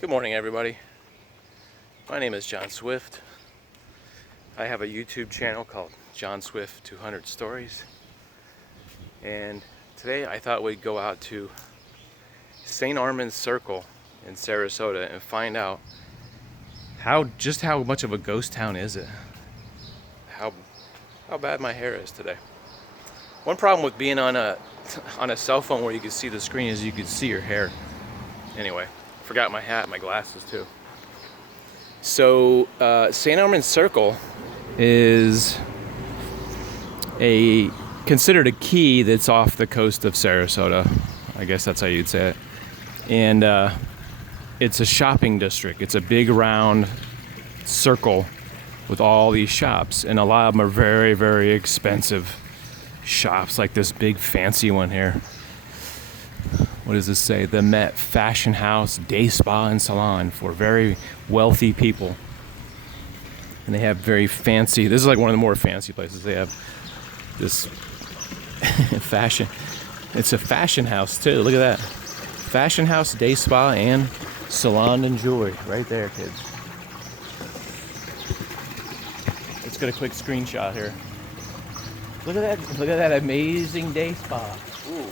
Good morning, everybody. My name is John Swift. I have a YouTube channel called John Swift 200 Stories. And today I thought we'd go out to St. Armonds Circle in Sarasota and find out just how much of a ghost town is it. How bad my hair is today. One problem with being on a cell phone where you can see the screen is you can see your hair. Anyway, forgot my hat, my glasses too. So St. Armonds Circle is considered a key that's off the coast of Sarasota. I guess that's how you'd say it. And it's a shopping district. It's a big round circle with all these shops, and a lot of them are very, very expensive shops, like this big fancy one here. What does this say? The Met Fashion House, Day Spa and Salon for very wealthy people. And they have very fancy, this is like one of the more fancy places. They have this fashion, it's a fashion house too, look at that. Fashion House, Day Spa and Salon and Jewelry, right there, kids. Let's get a quick screenshot here. Look at that amazing day spa. Ooh.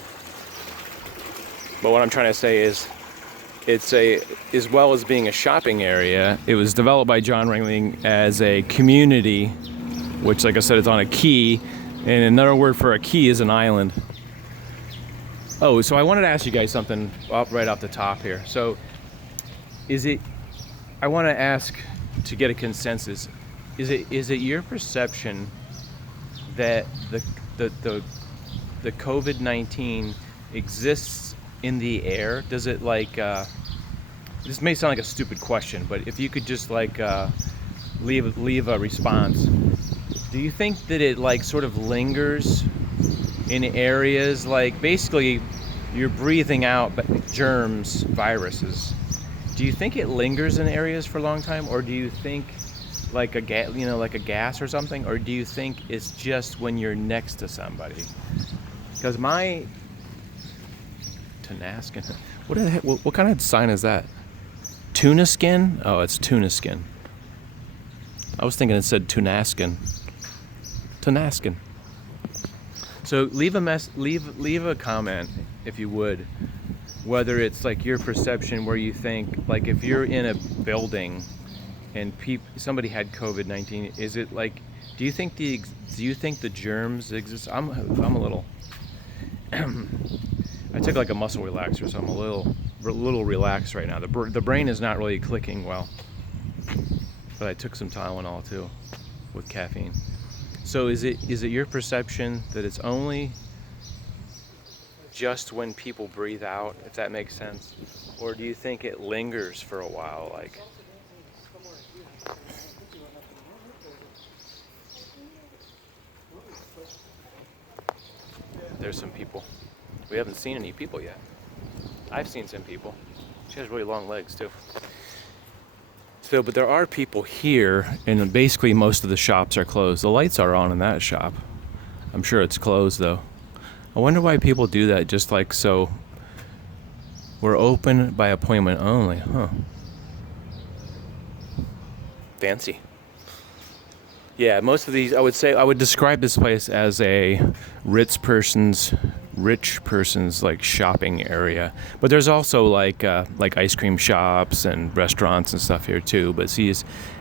But what I'm trying to say is, as well as being a shopping area, it was developed by John Ringling as a community, which, like I said, is on a key, and another word for a key is an island. Oh, so I wanted to ask you guys something right off the top here. So, I want to ask to get a consensus. Is it your perception that the COVID-19 exists in the air? Does it this may sound like a stupid question, but if you could just leave a response. Do you think that it sort of lingers in areas, basically you're breathing out germs, viruses? Do you think it lingers in areas for a long time, or do you think like a gas or something, or do you think it's just when you're next to somebody? Because my Tunaskin, what kind of sign is that? Tuna skin? Oh, it's tuna skin. I was thinking it said Tunaskin. Tunaskin. So leave a comment if you would, whether it's your perception, where you think if you're in a building and somebody had COVID-19, is it do you think the germs exist? I'm a little I took a muscle relaxer, so I'm a little relaxed right now. The brain is not really clicking well, but I took some Tylenol too with caffeine. So is it your perception that it's only just when people breathe out, if that makes sense, or do you think it lingers for a while? There's some people. We haven't seen any people yet. I've seen some people. She has really long legs too. So, but there are people here, and basically most of the shops are closed. The lights are on in that shop. I'm sure it's closed though. I wonder why people do that, just so. We're open by appointment only, huh? Fancy. Yeah, most of these, I would describe this place as a rich person's shopping area. But there's also ice cream shops and restaurants and stuff here too. But see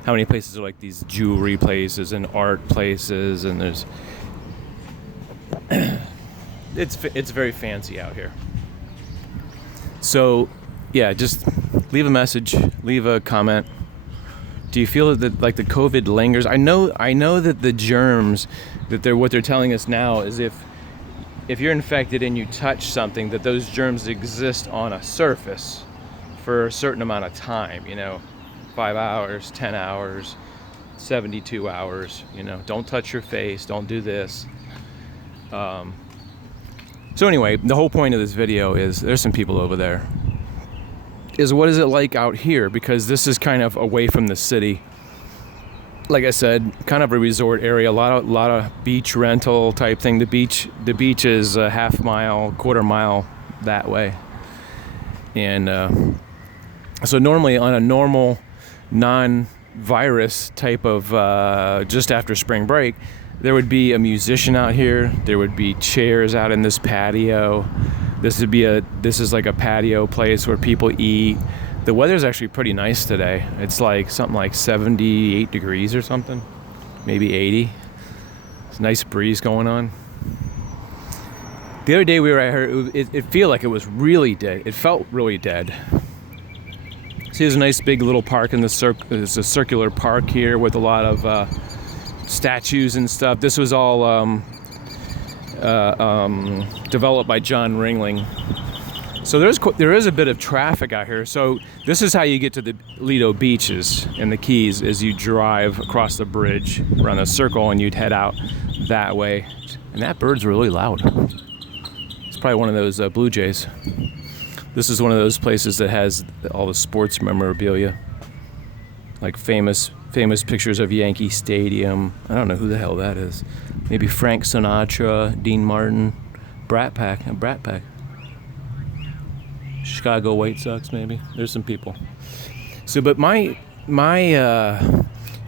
how many places are these jewelry places and art places, and there's it's very fancy out here. So yeah, just leave a message, leave a comment. Do you feel that the COVID lingers? I know that the germs, what they're telling us now is if you're infected and you touch something, that those germs exist on a surface for a certain amount of time, 5 hours, 10 hours, 72 hours, don't touch your face, don't do this. So anyway, the whole point of this video is there's some people over there. What is it like out here? Because this is kind of away from the city. Like I said, kind of a resort area, a lot of beach rental type thing. The beach is a half mile, quarter mile that way. And So normally on a normal non-virus type of just after spring break, there would be a musician out here. There would be chairs out in this patio. This is like a patio place where people eat. The weather's actually pretty nice today. It's like something like 78 degrees or something, maybe 80. It's a nice breeze going on. The other day we were out here, it felt like it was really dead. It felt really dead. See, there's a nice big little park in the there's a circular park here with a lot of statues and stuff. This was all developed by John Ringling. So there is a bit of traffic out here. So this is how you get to the Lido beaches and the Keys, is you drive across the bridge around a circle and you'd head out that way. And that bird's really loud. It's probably one of those blue jays. This is one of those places that has all the sports memorabilia, like famous pictures of Yankee Stadium. I don't know who the hell that is. Maybe Frank Sinatra, Dean Martin, Brat Pack. Chicago White Sox, maybe. There's some people. So, but my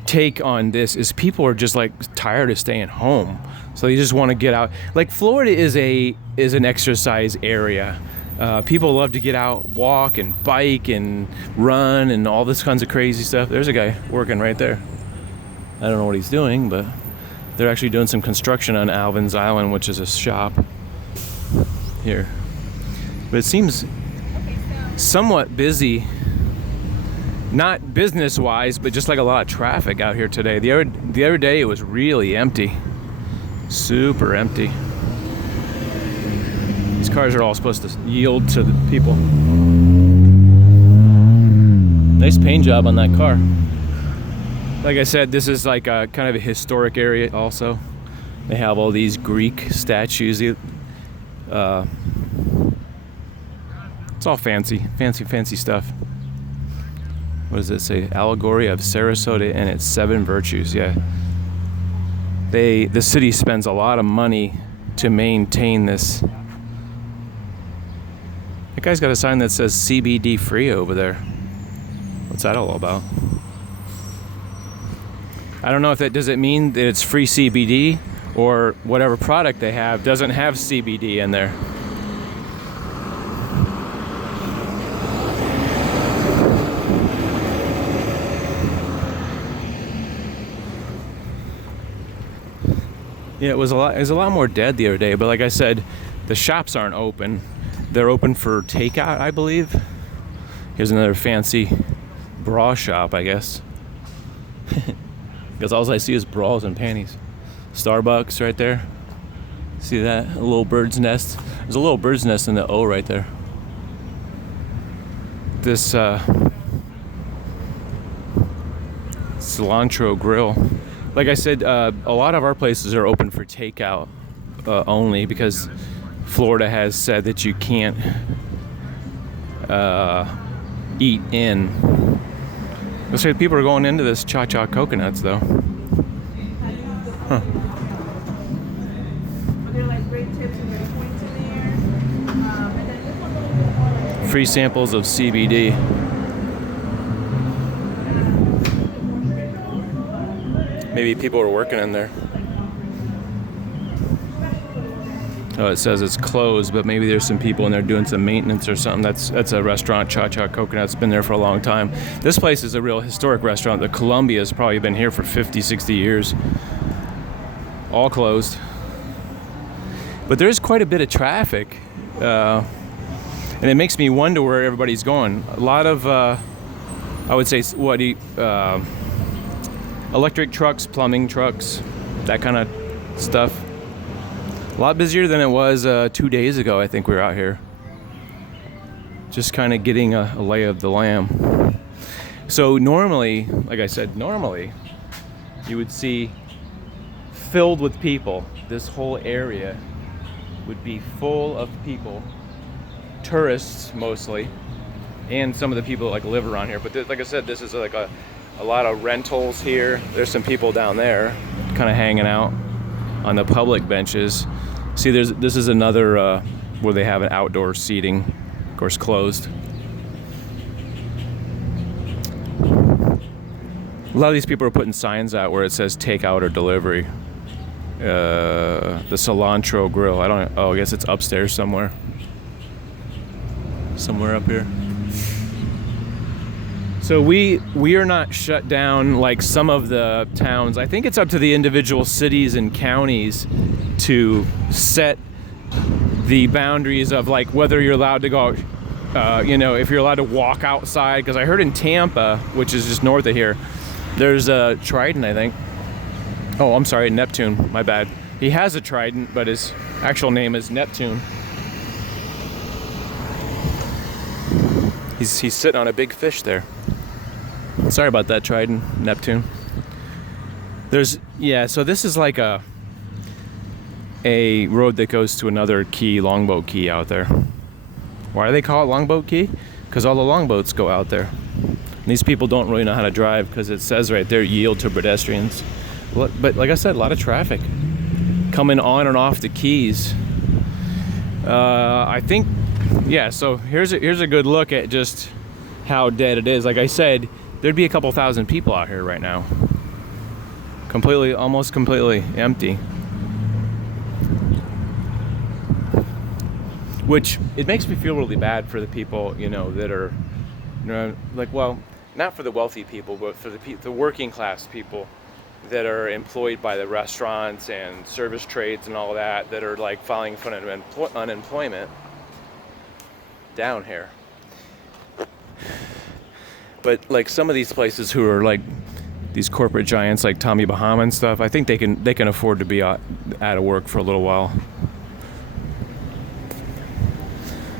take on this is people are just like tired of staying home, so they just want to get out. Like Florida is an exercise area. People love to get out, walk and bike and run and all this kinds of crazy stuff. There's a guy working right there. I don't know what he's doing, but they're actually doing some construction on Alvin's Island, which is a shop here. But it seems somewhat busy, not business-wise, but just like a lot of traffic out here today. The other day it was really empty, super empty. These cars are all supposed to yield to the people. Nice paint job on that car. Like I said, this is like a kind of a historic area also. They have all these Greek statues. It's all fancy stuff. What does it say? Allegory of Sarasota and its 7 virtues. Yeah. The city spends a lot of money to maintain this. That guy's got a sign that says CBD free over there. What's that all about? I don't know if does it mean that it's free CBD, or whatever product they have doesn't have CBD in there. Yeah, it was a lot more dead the other day, but like I said, the shops aren't open. They're open for takeout, I believe. Here's another fancy bra shop, I guess. Because all I see is bras and panties. Starbucks right there. See that? A little bird's nest. There's a little bird's nest in the O right there. This cilantro grill. Like I said, a lot of our places are open for takeout only, because Florida has said that you can't eat in. Looks like people are going into this cha-cha coconuts, though. Huh. Free samples of CBD. Maybe people are working in there. Oh, it says it's closed, but maybe there's some people in there doing some maintenance or something. That's a restaurant, Cha-Cha Coconut. It's been there for a long time. This place is a real historic restaurant. The Columbia's probably been here for 50, 60 years. All closed. But there's quite a bit of traffic. And it makes me wonder where everybody's going. A lot of, I would say, electric trucks, plumbing trucks, that kind of stuff. A lot busier than it was 2 days ago. I think we were out here. Just kind of getting a lay of the land. So normally, like I said, you would see filled with people. This whole area would be full of people. Tourists mostly, and some of the people that like live around here. But like I said, this is like a lot of rentals here. There's some people down there kind of hanging out on the public benches. See, this is another where they have an outdoor seating, of course closed. A lot of these people are putting signs out where it says takeout or delivery. The cilantro grill. I guess it's upstairs somewhere. Somewhere up here. So we are not shut down like some of the towns. I think it's up to the individual cities and counties to set the boundaries of like whether you're allowed to go, if you're allowed to walk outside. Because I heard in Tampa, which is just north of here, there's a trident, I think. Oh, I'm sorry, Neptune, my bad. He has a trident, but his actual name is Neptune. He's sitting on a big fish there. Sorry about that, trident, Neptune. So this is like a road that goes to another key, Longboat Key out there. Why do they call it Longboat Key? Because all the longboats go out there. And these people don't really know how to drive because it says right there, yield to pedestrians. But like I said, a lot of traffic coming on and off the keys. I think, so here's a good look at just how dead it is. Like I said, there'd be a couple thousand people out here right now. Almost completely empty. Which, it makes me feel really bad for the people, that are, not for the wealthy people, but for the working class people that are employed by the restaurants and service trades and all that are like filing for unemployment down here. But like some of these places who are like these corporate giants like Tommy Bahama and stuff, I think they can afford to be out of work for a little while.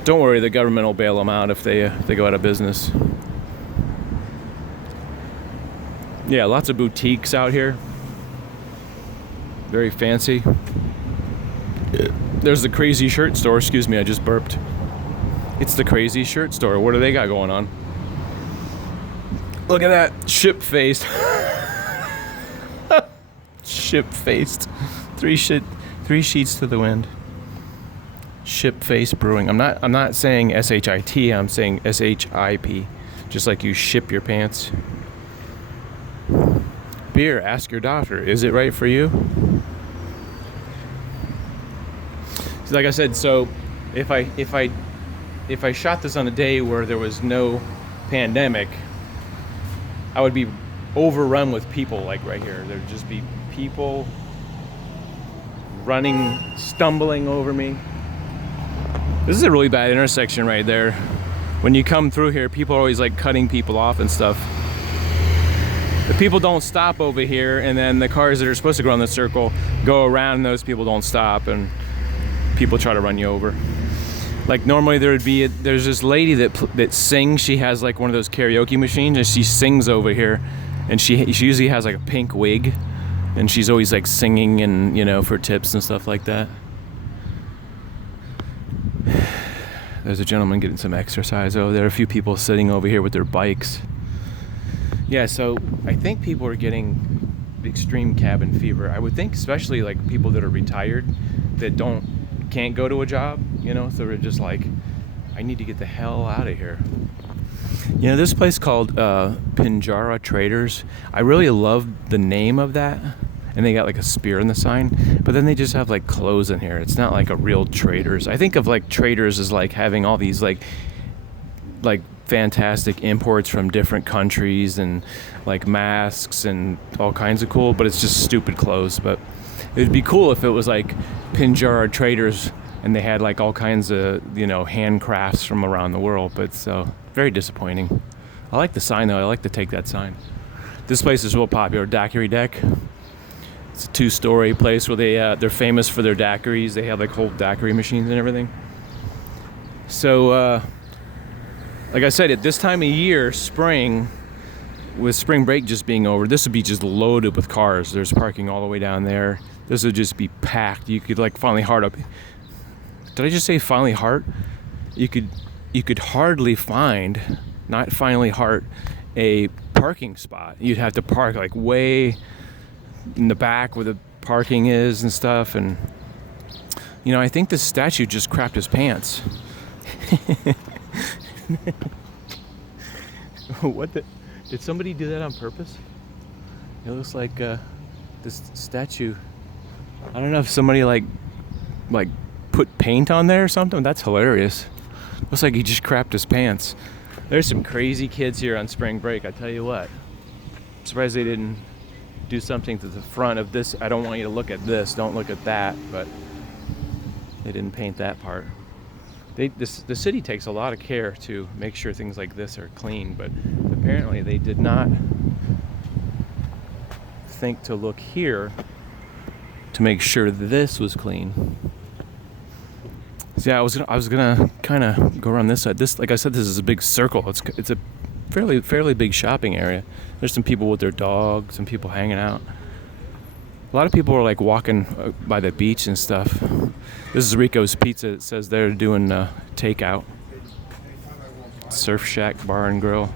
Don't worry, the government will bail them out if they go out of business. Yeah, lots of boutiques out here. Very fancy. There's the Crazy Shirt Store. Excuse me, I just burped. It's the Crazy Shirt Store. What do they got going on? Look at that. Ship-faced. Ship-faced. Three sheets to the wind. Ship-faced brewing. I'm not saying S-H-I-T. I'm saying S-H-I-P. Just like you ship your pants. Beer, ask your doctor. Is it right for you? So like I said, so if I shot this on a day where there was no pandemic, I would be overrun with people like right here. There'd just be people running, stumbling over me. This is a really bad intersection right there. When you come through here, people are always like cutting people off and stuff. The people don't stop over here, and then the cars that are supposed to go around the circle go around, and those people don't stop, and people try to run you over. Like normally there's this lady that sings. She has like one of those karaoke machines, and she sings over here, and she usually has like a pink wig, and she's always like singing and for tips and stuff like that. There's a gentleman getting some exercise over there. A few people sitting over here with their bikes. Yeah, so I think people are getting extreme cabin fever. I would think especially like people that are retired that can't go to a job, so they're just like, I need to get the hell out of here. This place called Jarrah Traders, I really love the name of that. And they got like a spear in the sign, but then they just have like clothes in here. It's not like a real Traders. I think of like Traders as like having all these like fantastic imports from different countries and like masks and all kinds of cool, but it's just stupid clothes. But it would be cool if it was like Jarrah Traders and they had like all kinds of handcrafts from around the world. But it's very disappointing. I like the sign though. I like to take that sign. This place is real popular. Daiquiri Deck. It's a 2-story place where they're famous for their daiquiris. They have like whole daiquiri machines and everything. So like I said, at this time of year, spring, with spring break just being over, this would be just loaded with cars. There's parking all the way down there. This would just be packed. You could like finally heart up. Did I just say finally heart? You could hardly find, not finally heart, a parking spot. You'd have to park like way in the back where the parking is and stuff. And I think this statue just crapped his pants. Did somebody do that on purpose? It looks like this statue. I don't know if somebody like put paint on there or something. That's hilarious. Looks like he just crapped his pants. There's some crazy kids here on spring break, I tell you what. I'm surprised they didn't do something to the front of this. I don't want you to look at this, don't look at that, but they didn't paint that part. The city takes a lot of care to make sure things like this are clean, but apparently they did not think to look here to make sure this was clean. So yeah, I was gonna kind of go around this side. This, like I said, this is a big circle. It's a fairly big shopping area. There's some people with their dogs, some people hanging out. A lot of people are like walking by the beach and stuff. This is Rico's Pizza. It says they're doing takeout. Surf Shack Bar and Grill.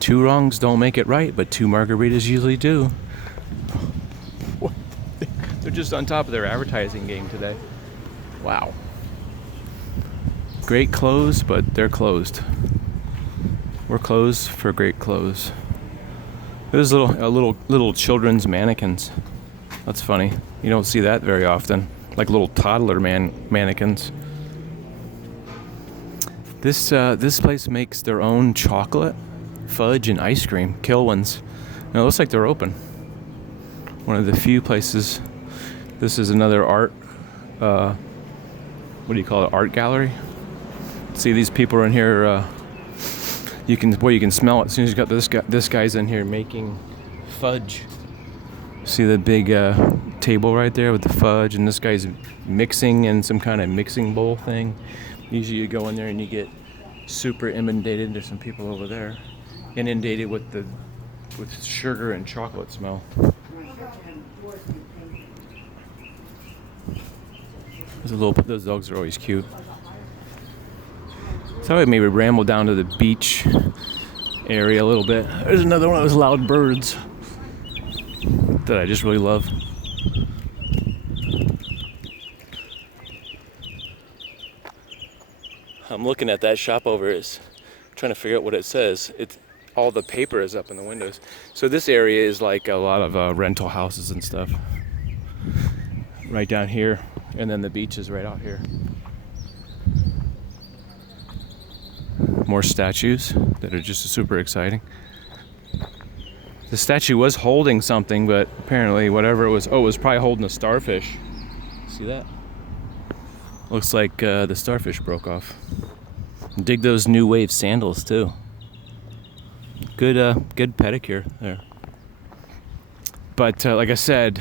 Two wrongs don't make it right, but two margaritas usually do. They're just on top of their advertising game today. Wow. Great clothes, but they're closed. We're closed for great clothes. There's little children's mannequins. That's funny. You don't see that very often. Like little toddler mannequins. This place makes their own chocolate, fudge, and ice cream. Kilwins. And it looks like they're open. One of the few places. This is another art. What do you call it? Art gallery. See, these people are in here. You can smell it as soon as you got this guy's in here making fudge. See the big table right there with the fudge, and this guy's mixing in some kind of mixing bowl thing. Usually you go in there and you get super inundated. There's some people over there, inundated with sugar and chocolate smell. Those dogs are always cute. So I maybe ramble down to the beach area a little bit. There's another one of those loud birds that I just really love. I'm looking at that shop over here, trying to figure out what it says. All the paper is up in the windows. So this area is like a lot of rental houses and stuff. Right down here, and then the beach is right out here. More statues that are just super exciting. The statue was holding something, but apparently whatever it was, it was probably holding a starfish. See that? Looks like the starfish broke off. Dig those new wave sandals too. Good pedicure there. But like I said,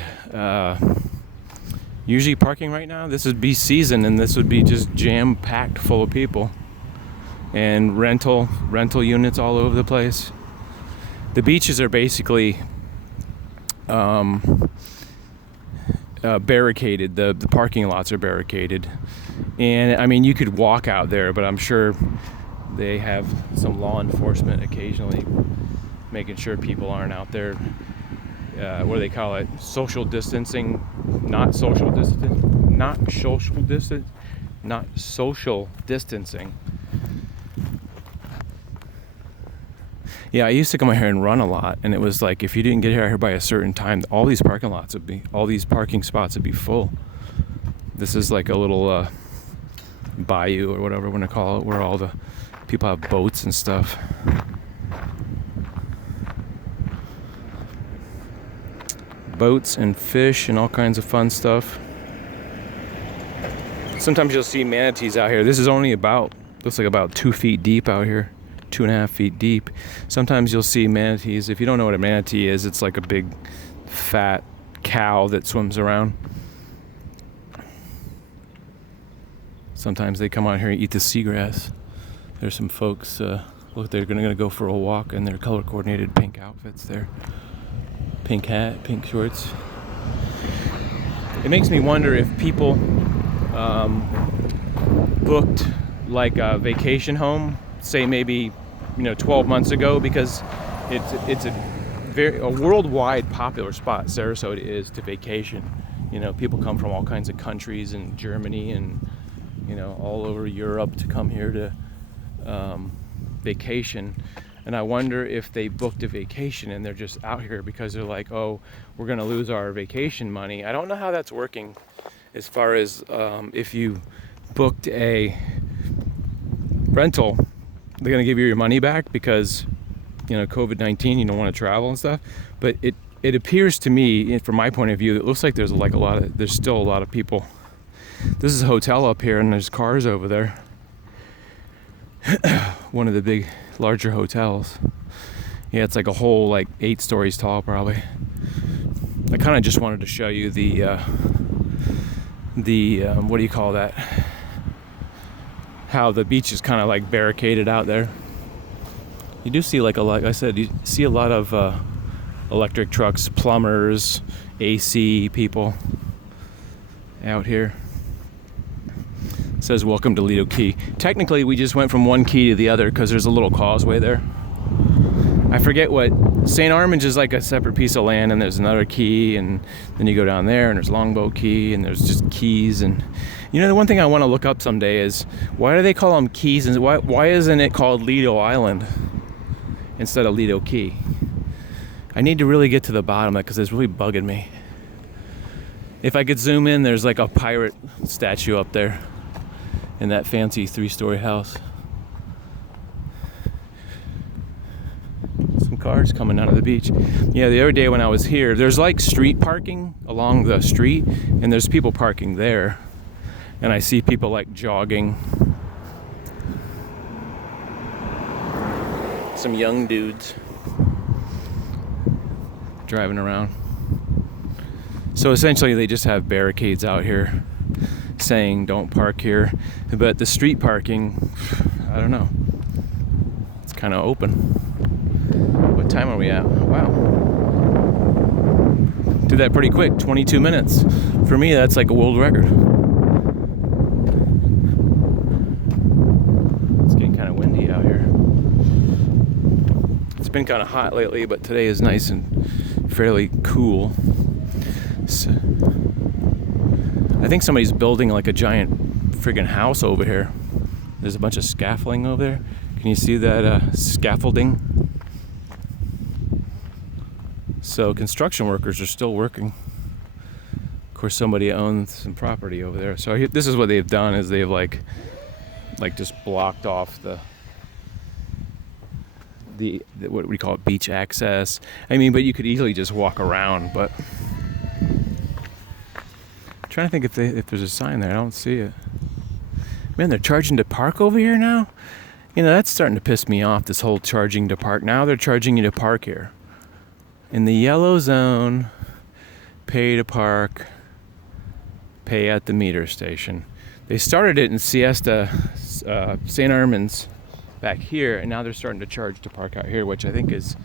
usually parking right now, this would be season, and this would be just jam-packed full of people. And rental units all over the place. The beaches are basically barricaded. The parking lots are barricaded. And I mean, you could walk out there, but I'm sure they have some law enforcement occasionally making sure people aren't out there. What do they call it? Social distancing, not social distancing. Yeah, I used to come out here and run a lot, and it was like if you didn't get here by a certain time, all these parking spots would be full. This is like a little bayou or whatever we want to call it, where all the people have boats and stuff. Boats and fish and all kinds of fun stuff. Sometimes you'll see manatees out here. This is only looks like about 2 feet deep out here. 2.5 feet deep. Sometimes you'll see manatees. If you don't know what a manatee is, it's like a big fat cow that swims around. Sometimes they come out here and eat the seagrass. There's some folks, look, they're gonna go for a walk in their color coordinated pink outfits there. Pink hat, pink shorts. It makes me wonder if people booked like a vacation home, say maybe 12 months ago, because it's a worldwide popular spot. Sarasota is to vacation. People come from all kinds of countries, and Germany and all over Europe to come here to vacation, and I wonder if they booked a vacation and they're just out here because they're like, oh, we're gonna lose our vacation money. I don't know how that's working as far as if you booked a rental, they're gonna give you your money back because, you know, COVID-19, you don't want to travel and stuff. But it appears to me, from my point of view, it looks like there's still a lot of people. This is a hotel up here and there's cars over there. One of the big, larger hotels. Yeah, it's like a whole, like 8 stories tall probably. I kind of just wanted to show you the what do you call that? How the beach is kind of like barricaded out there. You do see like I said, you see a lot of electric trucks, plumbers, AC people out here. It says welcome to Lido Key. Technically we just went from one key to the other because there's a little causeway there. I forget what, St. Armonds is like a separate piece of land, and there's another key, and then you go down there and there's Longboat Key, and there's just keys. And you know, the one thing I want to look up someday is why do they call them keys, and why isn't it called Lido Island instead of Lido Key? I need to really get to the bottom of it because it's really bugging me. If I could zoom in, there's like a pirate statue up there in that fancy 3-story house. Some cars coming out of the beach. Yeah, the other day when I was here, there's like street parking along the street, and there's people parking there. And I see people like jogging. Some young dudes driving around. So essentially they just have barricades out here saying don't park here. But the street parking, I don't know. It's kind of open. What time are we at? Wow. Did that pretty quick, 22 minutes. For me, that's like a world record. It's getting kind of windy out here. It's been kind of hot lately, but today is nice and fairly cool. So, I think somebody's building like a giant friggin' house over here. There's a bunch of scaffolding over there. Can you see that scaffolding? So construction workers are still working. Of course, somebody owns some property over there. So this is what they've done: is they've like just blocked off the what we call it, beach access. I mean, but you could easily just walk around. But I'm trying to think if there's a sign there. I don't see it. Man, they're charging to park over here now. You know, that's starting to piss me off. This whole charging to park. Now they're charging you to park here. In the yellow zone, pay to park, pay at the meter station. They started it in Siesta, St. Armonds back here, and now they're starting to charge to park out here, which I think is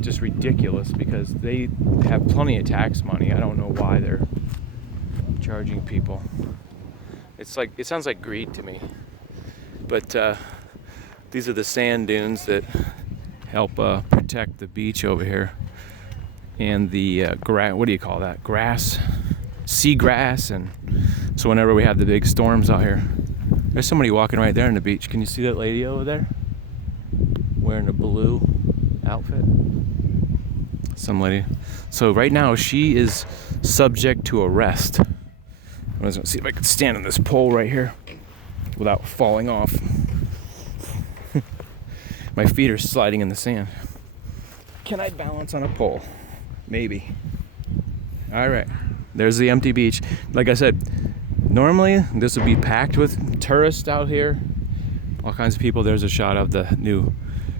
just ridiculous because they have plenty of tax money. I don't know why they're charging people. It's like, it sounds like greed to me. But these are the sand dunes that help protect the beach over here. And the what do you call that? Grass, seagrass. And so whenever we have the big storms out here, there's somebody walking right there on the beach. Can you see that lady over there? Wearing a blue outfit. Some lady. So right now she is subject to arrest. I'm just gonna see if I can stand on this pole right here without falling off. My feet are sliding in the sand. Can I balance on a pole? Maybe. All right. There's the empty beach. Like I said, normally this would be packed with tourists out here. All kinds of people. There's a shot of the new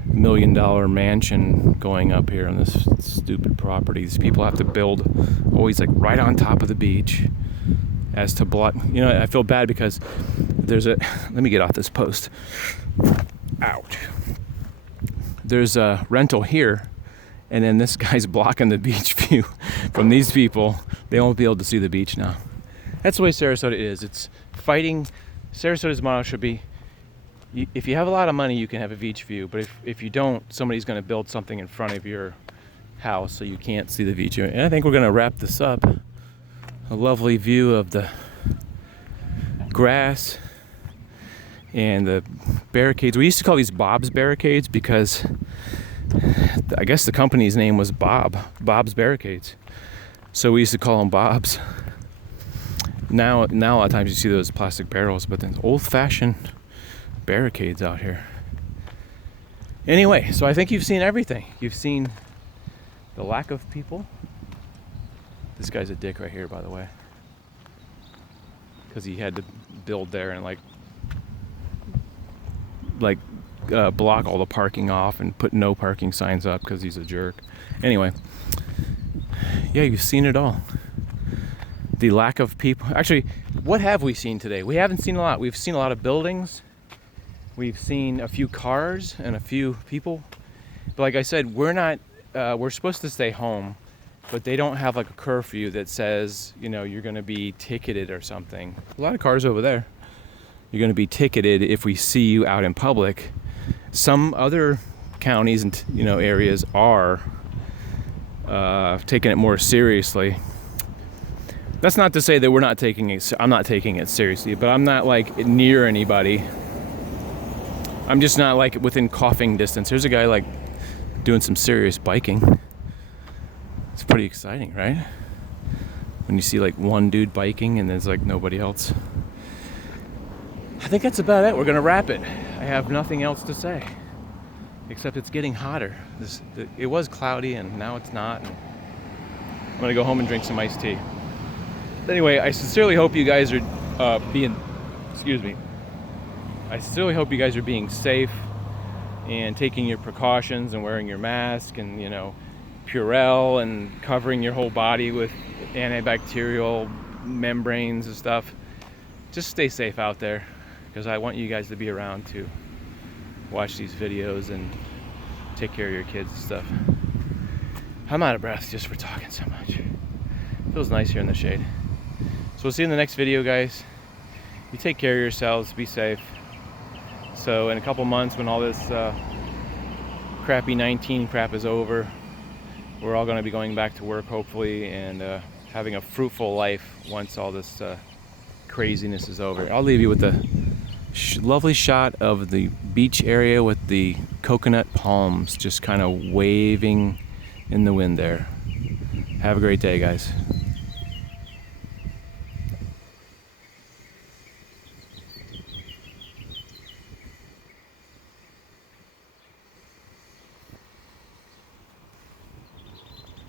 $1 million mansion going up here on this stupid property. These people have to build always like right on top of the beach as to block. You know, I feel bad because there's a, let me get off this post. Ouch. There's a rental here, and then this guy's blocking the beach view from these people. They won't be able to see the beach now. That's the way Sarasota is. It's fighting. Sarasota's motto should be, if you have a lot of money, you can have a beach view. But if you don't, somebody's going to build something in front of your house so you can't see the beach view. And I think we're going to wrap this up. A lovely view of the grass And the barricades, we used to call these Bob's barricades because I guess the company's name was Bob's Barricades. So we used to call them Bob's. Now a lot of times you see those plastic barrels, but then old-fashioned barricades out here. Anyway, so I think you've seen everything. You've seen the lack of people. This guy's a dick right here, by the way, because he had to build there and like block all the parking off and put no parking signs up because he's a jerk. Anyway, yeah, you've seen it all. The lack of people. Actually, what have we seen today? We haven't seen a lot. We've seen a lot of buildings. We've seen a few cars and a few people. But like I said, we're supposed to stay home, but they don't have like a curfew that says, you know, you're going to be ticketed or something. A lot of cars over there. You're going to be ticketed if we see you out in public. Some other counties and, you know, areas are taking it more seriously. That's not to say that we're not taking it. I'm not taking it seriously, but I'm not like near anybody. I'm just not like within coughing distance. There's a guy like doing some serious biking. It's pretty exciting, right? When you see like one dude biking and there's like nobody else. I think that's about it. We're gonna wrap it. I have nothing else to say, except it's getting hotter. It was cloudy and now it's not. And I'm gonna go home and drink some iced tea. Anyway, I sincerely hope you guys are I sincerely hope you guys are being safe and taking your precautions and wearing your mask and, you know, Purell and covering your whole body with antibacterial membranes and stuff. Just stay safe out there, because I want you guys to be around to watch these videos and take care of your kids and stuff. I'm out of breath just for talking so much. Feels nice here in the shade. So we'll see you in the next video, guys. You take care of yourselves, be safe. So in a couple months, when all this crappy 19 crap is over, we're all going to be going back to work, hopefully, and having a fruitful life once all this craziness is over. I'll leave you with a lovely shot of the beach area with the coconut palms just kind of waving in the wind there. Have a great day, guys.